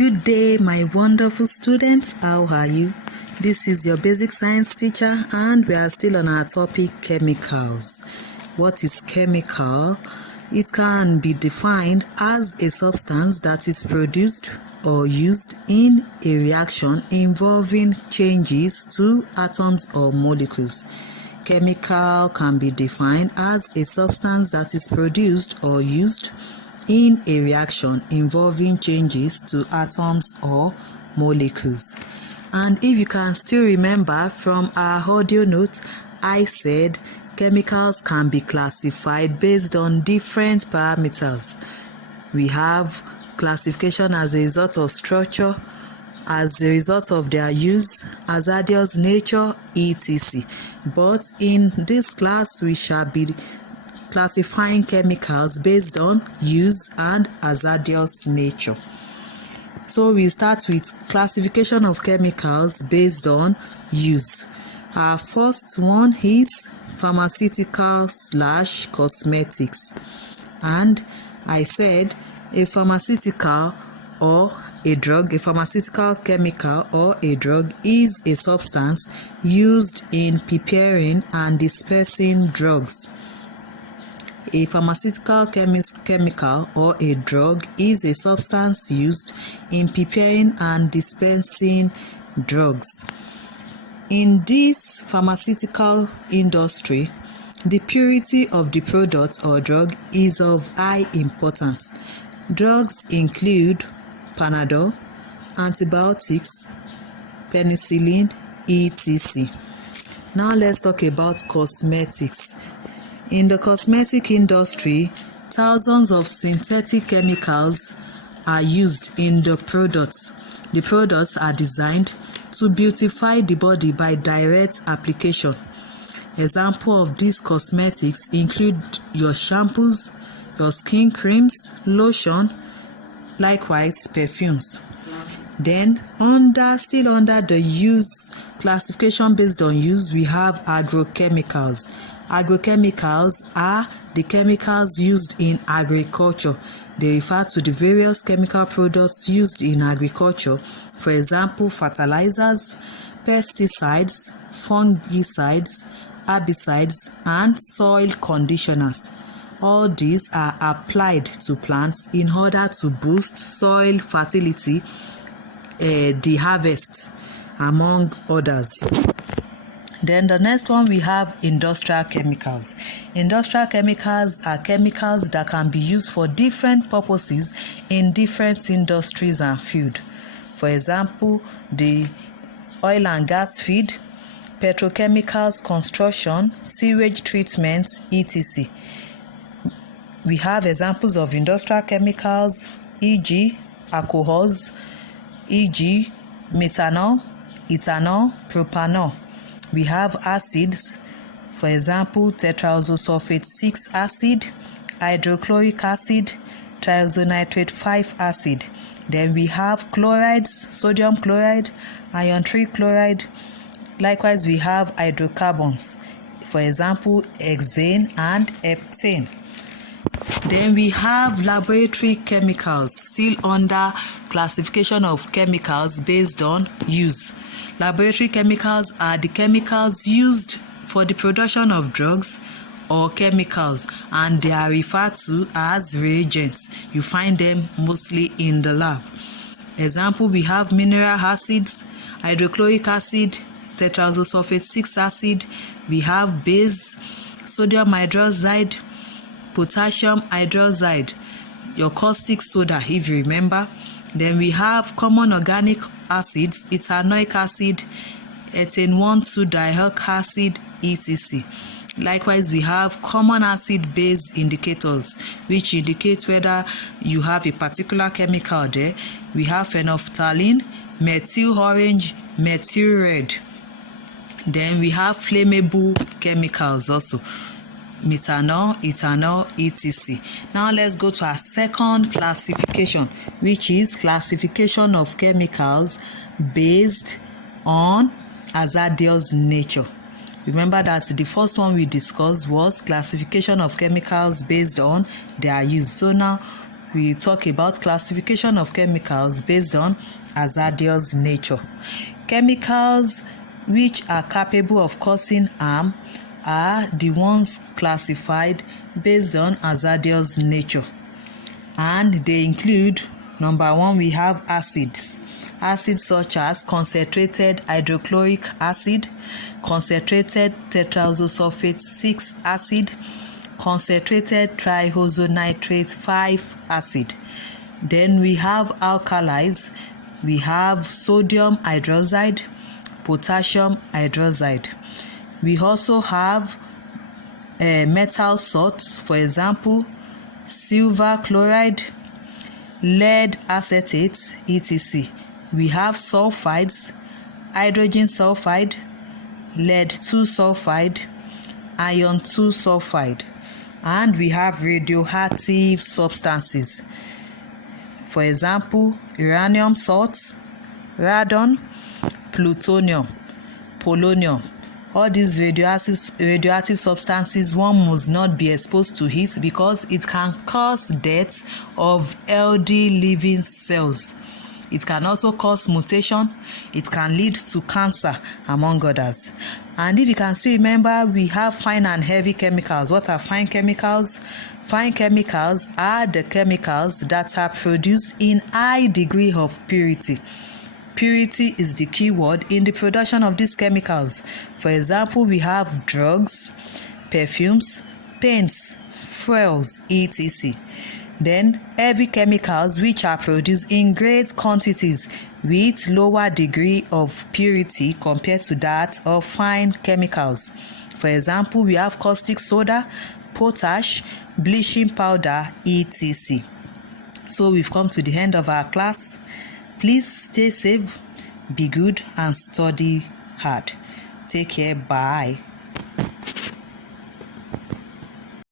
Good day, my wonderful students. How are you? This is your basic science teacher, and we are still on our topic chemicals. What is chemical? It can be defined as a substance that is produced or used in a reaction involving changes to atoms or molecules. Chemical can be defined as a substance that is produced or used in a reaction involving changes to atoms or molecules. And if you can still remember from our audio note, I said chemicals can be classified based on different parameters. We have classification as a result of structure, as a result of their use, hazardous nature, etc. But in this class, we shall be classifying chemicals based on use and hazardous nature. So we start with classification of chemicals based on use. Our first one is pharmaceutical/cosmetics. And I said a pharmaceutical or a drug, a pharmaceutical chemical or a drug is a substance used in preparing and dispersing drugs. A pharmaceutical chemical or a drug is a substance used in preparing and dispensing drugs. In this pharmaceutical industry, the purity of the product or drug is of high importance. Drugs include Panadol, antibiotics, penicillin, etc. Now let's talk about cosmetics. In the cosmetic industry, thousands of synthetic chemicals are used in the products. The products are designed to beautify the body by direct application. Examples of these cosmetics include your shampoos, your skin creams, lotion, likewise perfumes. Then, still under the use classification based on use, we have agrochemicals. Agrochemicals are the chemicals used in agriculture. They refer to the various chemical products used in agriculture. For example, fertilizers, pesticides, fungicides, herbicides, and soil conditioners. All these are applied to plants in order to boost soil fertility, the harvest, among others. Then the next one, we have industrial chemicals. Industrial chemicals are chemicals that can be used for different purposes in different industries and fields. For example, the oil and gas field, petrochemicals, construction, sewage treatment, etc. We have examples of industrial chemicals, e.g. alcohols, e.g. methanol, ethanol, propanol. We have acids, for example, tetraoxosulfate 6 acid, hydrochloric acid, triazonitrate 5 acid. Then we have chlorides, sodium chloride, iron trichloride. Likewise, we have hydrocarbons, for example, hexane and heptane. Then we have laboratory chemicals, still under classification of chemicals based on use. Laboratory chemicals are the chemicals used for the production of drugs or chemicals, and they are referred to as reagents. You find them mostly in the lab. Example, we have mineral acids, hydrochloric acid, tetraoxosulfate 6 acid. We have base, sodium hydroxide, potassium hydroxide, your caustic soda, if you remember. Then we have common organic acids, ethanoic acid, ethane 1,2-dioic acid, etc. Likewise, we have common acid base indicators, which indicate whether you have a particular chemical there. We have phenolphthalein, methyl orange, methyl red. Then we have flammable chemicals also, methanol, ethanol, etc. Now let's go to our second classification, which is classification of chemicals based on hazardous nature. Remember that the first one we discussed was classification of chemicals based on their use. So now we talk about classification of chemicals based on hazardous nature. Chemicals which are capable of causing harm are the ones classified based on hazardous nature, and they include: number one, we have acids. Acids such as concentrated hydrochloric acid, concentrated tetraoxosulfate 6 acid, concentrated triosonitrate 5 acid. Then we have alkalis. We have sodium hydroxide, potassium hydroxide. We also have metal salts, for example, silver chloride, lead acetate, etc. We have sulfides, hydrogen sulfide, lead 2 sulfide, iron 2 sulfide, and we have radioactive substances, for example, uranium salts, radon, plutonium, polonium. All these radioactive substances, one must not be exposed to heat because it can cause death of healthy living cells. It can also cause mutation. It can lead to cancer, among others. And if you can still remember, we have fine and heavy chemicals. What are fine chemicals? Fine chemicals are the chemicals that are produced in high degree of purity. Purity is the key word in the production of these chemicals. For example, we have drugs, perfumes, paints, fuels, etc. Then heavy chemicals which are produced in great quantities with lower degree of purity compared to that of fine chemicals. For example, we have caustic soda, potash, bleaching powder, etc. So we've come to the end of our class. Please stay safe, be good, and study hard. Take care. Bye.